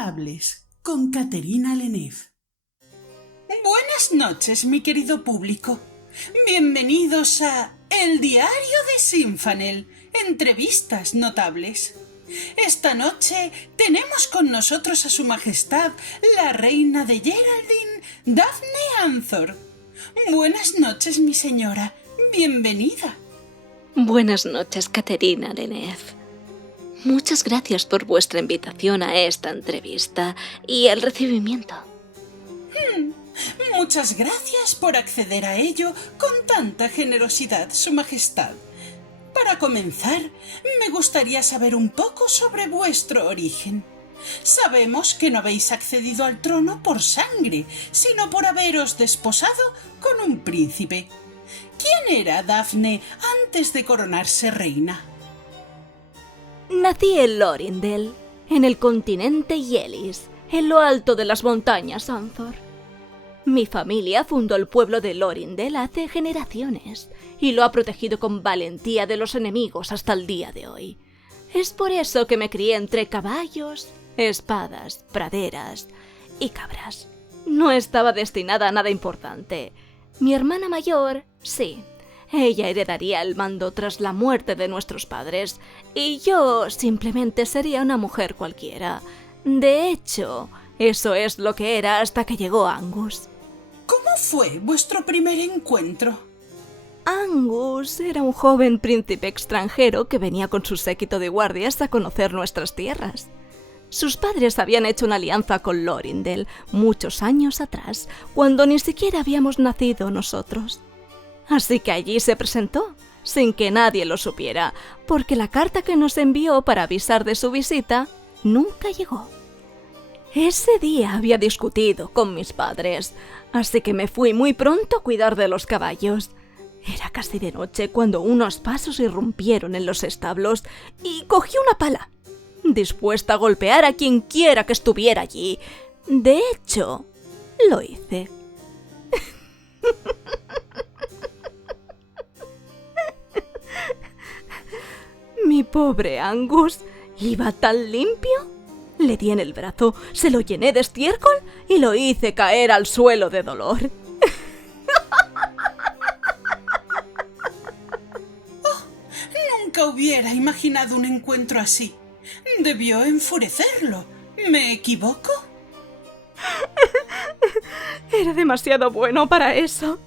Notables con Caterina Lenef. Buenas noches, mi querido público. Bienvenidos a El Diario de Sinfanel, entrevistas notables. Esta noche tenemos con nosotros a su majestad, la reina de Geraldine, Daphne Anthor. Buenas noches, mi señora. Bienvenida. Buenas noches, Caterina Lenef. Muchas gracias por vuestra invitación a esta entrevista y el recibimiento. Muchas gracias por acceder a ello con tanta generosidad, Su Majestad. Para comenzar, me gustaría saber un poco sobre vuestro origen. Sabemos que no habéis accedido al trono por sangre, sino por haberos desposado con un príncipe. ¿Quién era Daphne antes de coronarse reina? Nací en Lorindel, en el continente Yelis, en lo alto de las montañas Anthor. Mi familia fundó el pueblo de Lorindel hace generaciones y lo ha protegido con valentía de los enemigos hasta el día de hoy. Es por eso que me crié entre caballos, espadas, praderas y cabras. No estaba destinada a nada importante. Mi hermana mayor, sí, ella heredaría el mando tras la muerte de nuestros padres y yo simplemente sería una mujer cualquiera. De hecho, eso es lo que era hasta que llegó Angus. ¿Cómo fue vuestro primer encuentro? Angus era un joven príncipe extranjero que venía con su séquito de guardias a conocer nuestras tierras. Sus padres habían hecho una alianza con Lorindel muchos años atrás, cuando ni siquiera habíamos nacido nosotros. Así que allí se presentó, sin que nadie lo supiera, porque la carta que nos envió para avisar de su visita nunca llegó. Ese día había discutido con mis padres, así que me fui muy pronto a cuidar de los caballos. Era casi de noche cuando unos pasos irrumpieron en los establos y cogí una pala, dispuesta a golpear a quien quiera que estuviera allí. De hecho, lo hice. Mi pobre Angus iba tan limpio. Le di en el brazo, se lo llené de estiércol y lo hice caer al suelo de dolor. Nunca hubiera imaginado un encuentro así. Debió enfurecerlo. ¿Me equivoco? Era demasiado bueno para eso.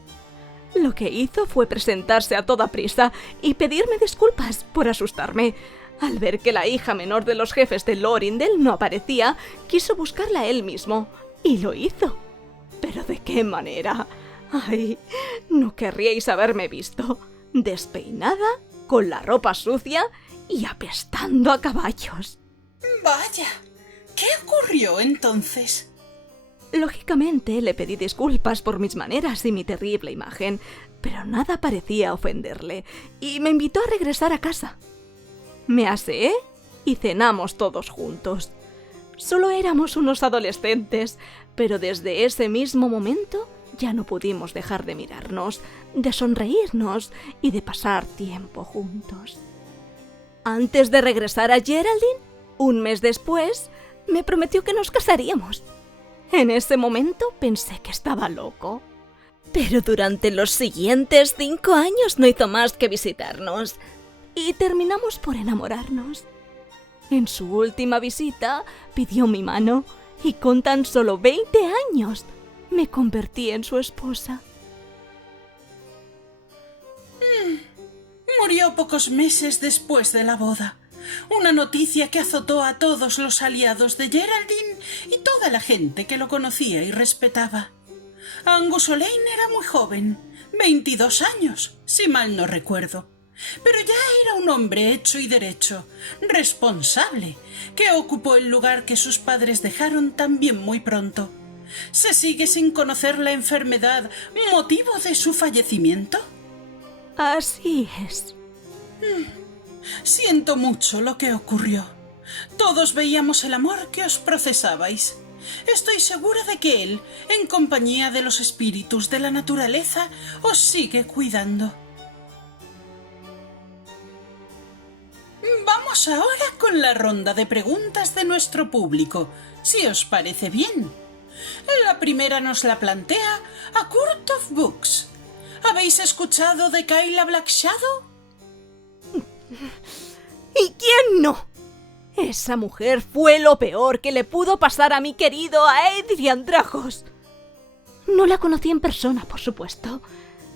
Lo que hizo fue presentarse a toda prisa y pedirme disculpas por asustarme. Al ver que la hija menor de los jefes de Lorindel no aparecía, quiso buscarla él mismo, y lo hizo. ¿Pero de qué manera? ¡Ay! No querríais haberme visto. Despeinada, con la ropa sucia y apestando a caballos. Vaya, ¿qué ocurrió entonces? Lógicamente le pedí disculpas por mis maneras y mi terrible imagen, pero nada parecía ofenderle, y me invitó a regresar a casa. Me aseé y cenamos todos juntos. Solo éramos unos adolescentes, pero desde ese mismo momento ya no pudimos dejar de mirarnos, de sonreírnos y de pasar tiempo juntos. Antes de regresar a Geraldine, un mes después, me prometió que nos casaríamos. En ese momento pensé que estaba loco. Pero durante los siguientes 5 años no hizo más que visitarnos y terminamos por enamorarnos. En su última visita pidió mi mano y con tan solo 20 años me convertí en su esposa. Murió pocos meses después de la boda. Una noticia que azotó a todos los aliados de Geraldine y toda la gente que lo conocía y respetaba. Angus O'Lane era muy joven, 22 años, si mal no recuerdo. Pero ya era un hombre hecho y derecho, responsable, que ocupó el lugar que sus padres dejaron también muy pronto. ¿Se sigue sin conocer la enfermedad motivo de su fallecimiento? Así es. Siento mucho lo que ocurrió. Todos veíamos el amor que os procesabais. Estoy segura de que él, en compañía de los espíritus de la naturaleza, os sigue cuidando. Vamos ahora con la ronda de preguntas de nuestro público, si os parece bien. La primera nos la plantea A Court of Books. ¿Habéis escuchado de Kyla Blackshadow? ¿Y quién no? Esa mujer fue lo peor que le pudo pasar a mi querido Aedrian Dragos. No la conocí en persona, por supuesto.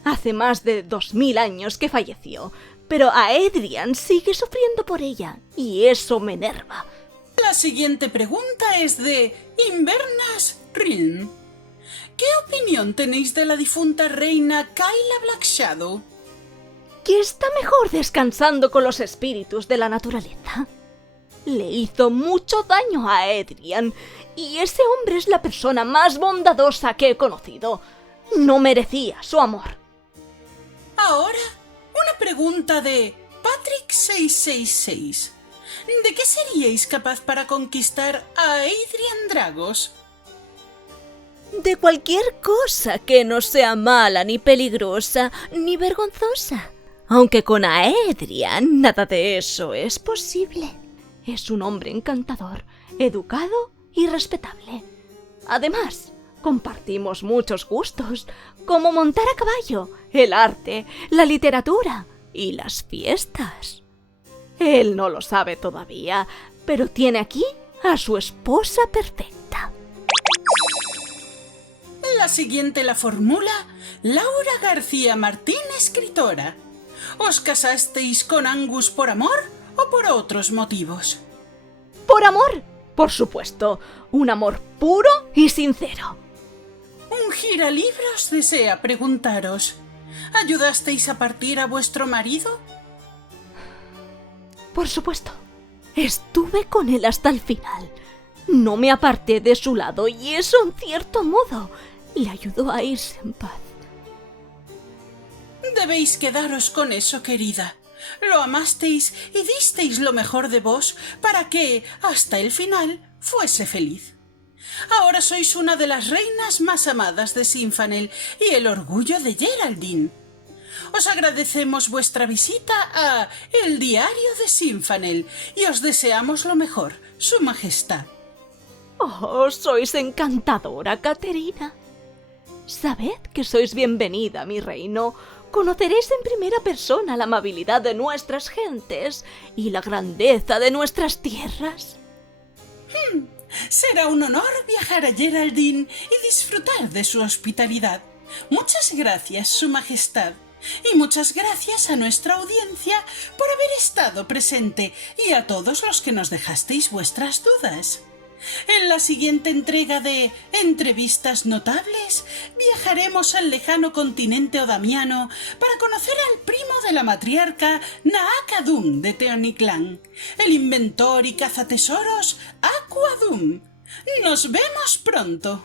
Hace más de 2000 años que falleció, pero Aedrian sigue sufriendo por ella, y eso me enerva. La siguiente pregunta es de Invernas Rilm. ¿Qué opinión tenéis de la difunta reina Kyla Blackshadow? Que está mejor descansando con los espíritus de la naturaleza. Le hizo mucho daño a Aedrian, y ese hombre es la persona más bondadosa que he conocido. No merecía su amor. Ahora, una pregunta de Patrick666. ¿De qué seríais capaz para conquistar a Aedrian Dragos? De cualquier cosa que no sea mala, ni peligrosa, ni vergonzosa. Aunque con Aedrian nada de eso es posible. Es un hombre encantador, educado y respetable. Además, compartimos muchos gustos, como montar a caballo, el arte, la literatura y las fiestas. Él no lo sabe todavía, pero tiene aquí a su esposa perfecta. La siguiente la formula Laura García Martín, escritora. ¿Os casasteis con Angus por amor o por otros motivos? Por amor, por supuesto. Un amor puro y sincero. Un giralibros desea preguntaros, ¿ayudasteis a partir a vuestro marido? Por supuesto. Estuve con él hasta el final. No me aparté de su lado y eso, en cierto modo, le ayudó a irse en paz. Debéis quedaros con eso, querida. Lo amasteis y disteis lo mejor de vos para que, hasta el final, fuese feliz. Ahora sois una de las reinas más amadas de Sinfanel y el orgullo de Geraldine. Os agradecemos vuestra visita a El Diario de Sinfanel y os deseamos lo mejor, Su Majestad. Oh, sois encantadora, Caterina. Sabed que sois bienvenida a mi reino. Conoceréis en primera persona la amabilidad de nuestras gentes y la grandeza de nuestras tierras. Será un honor viajar a Geraldine y disfrutar de su hospitalidad. Muchas gracias, Su Majestad. Y muchas gracias a nuestra audiencia por haber estado presente y a todos los que nos dejasteis vuestras dudas. En la siguiente entrega de Entrevistas Notables viajaremos al lejano continente odamiano para conocer al primo de la matriarca Naaka Dum de Teoniclán, el inventor y cazatesoros Aqua Dum. ¡Nos vemos pronto!